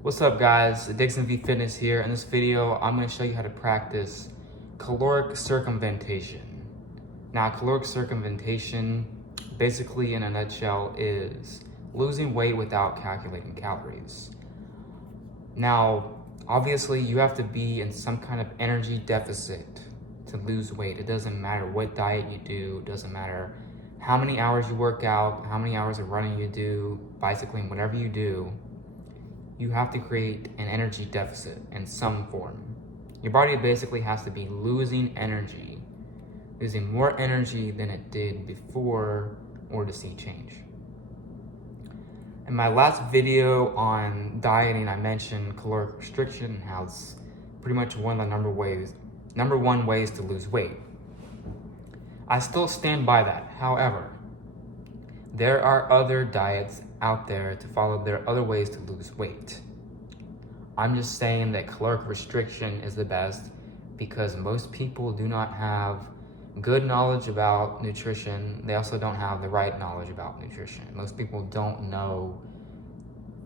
What's up guys, Dixon V Fitness here. In this video, I'm going to show you how to practice caloric circumvention. Now, caloric circumvention, basically in a nutshell, is losing weight without calculating calories. Now, obviously you have to be in some kind of energy deficit to lose weight. It doesn't matter what diet you do, it doesn't matter how many hours you work out, how many hours of running you do, bicycling, whatever you do. You have to create an energy deficit in some form. Your body basically has to be losing energy, losing more energy than it did before or to see change. In my last video on dieting, I mentioned caloric restriction and how it's pretty much one of the number one ways to lose weight. I still stand by that. However, there are other diets out there to follow. There are other ways to lose weight. I'm just saying that caloric restriction is the best because most people do not have good knowledge about nutrition. They also don't have the right knowledge about nutrition. Most people don't know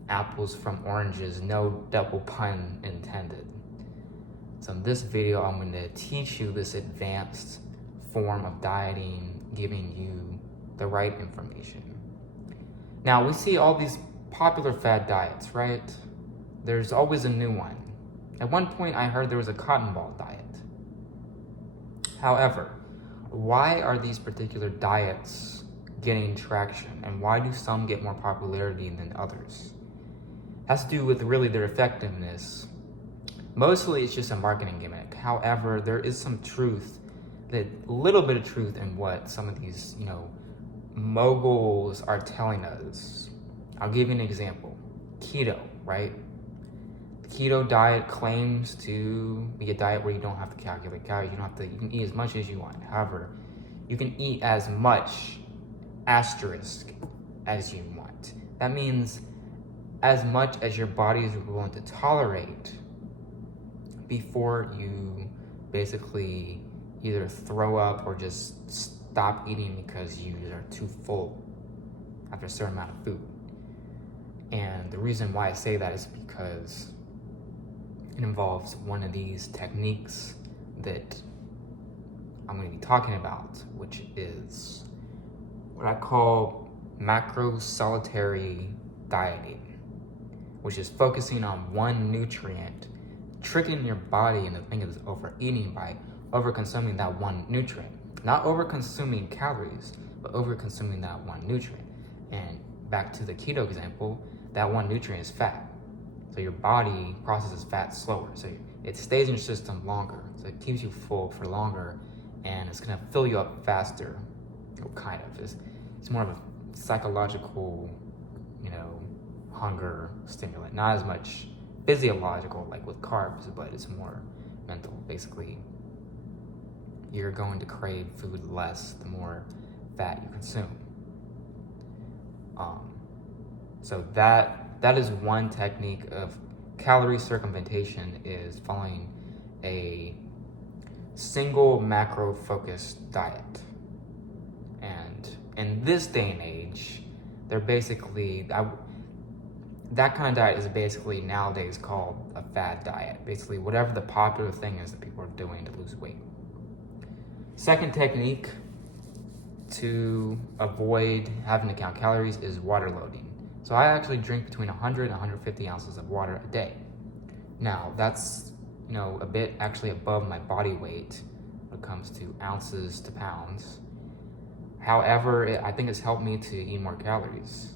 apples from oranges, no double pun intended. So in this video, I'm going to teach you this advanced form of dieting, giving you the right information. Now, we see all these popular fad diets, right? There's always a new one. At one point, I heard there was a cotton ball diet. However, why are these particular diets getting traction, and why do some get more popularity than others? It has to do with really their effectiveness. Mostly, it's just a marketing gimmick. However, there is some truth, a little bit of truth in what some of these, moguls are telling us. I'll give you an example. Keto, right? The keto diet claims to be a diet where you don't have to calculate calories. You can eat as much as you want. However, you can eat as much asterisk as you want. That means as much as your body is willing to tolerate before you basically either throw up or just stop eating because you are too full after a certain amount of food. And the reason why I say that is because it involves one of these techniques that I'm going to be talking about, which is what I call macro solitary dieting, which is focusing on one nutrient, tricking your body into thinking it's overeating by overconsuming that one nutrient. Not over-consuming calories, but over-consuming that one nutrient. And back to the keto example, that one nutrient is fat. So your body processes fat slower. So it stays in your system longer. So it keeps you full for longer, and it's gonna fill you up faster. Kind of. It's more of a psychological, hunger stimulant. Not as much physiological like with carbs, but it's more mental. Basically, you're going to crave food less the more fat you consume. So that is one technique of calorie circumvention, is following a single macro focused diet. And in this day and age, they're basically, that kind of diet is basically nowadays called a fad diet. Basically, whatever the popular thing is that people are doing to lose weight. Second technique to avoid having to count calories is water loading. So I actually drink between 100 and 150 ounces of water a day. Now, that's, a bit actually above my body weight when it comes to ounces to pounds. However, I think it's helped me to eat more calories.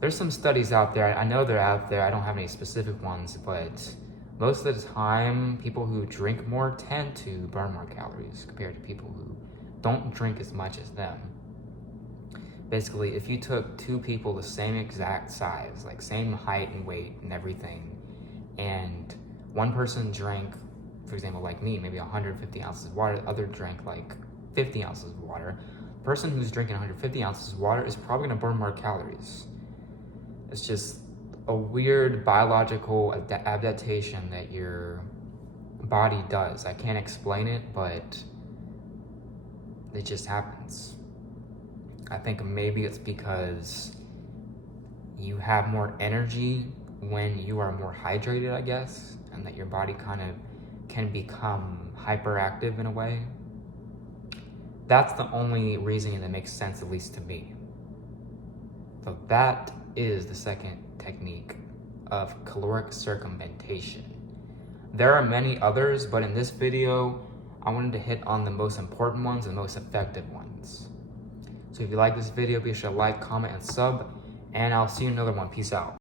There's some studies out there. I know they're out there. I don't have any specific ones, but most of the time, people who drink more tend to burn more calories compared to people who don't drink as much as them. Basically, if you took two people the same exact size, like same height and weight and everything, and one person drank, for example, like me, maybe 150 ounces of water, the other drank like 50 ounces of water, the person who's drinking 150 ounces of water is probably gonna burn more calories. It's just a weird biological adaptation that your body does. I can't explain it, but it just happens. I think maybe it's because you have more energy when you are more hydrated, I guess, and that your body kind of can become hyperactive in a way. That's the only reasoning that makes sense, at least to me. So that is the second technique of caloric circumvention. There are many others, but in this video, I wanted to hit on the most important ones and most effective ones. So if you like this video, be sure to like, comment, and sub, and I'll see you in another one. Peace out.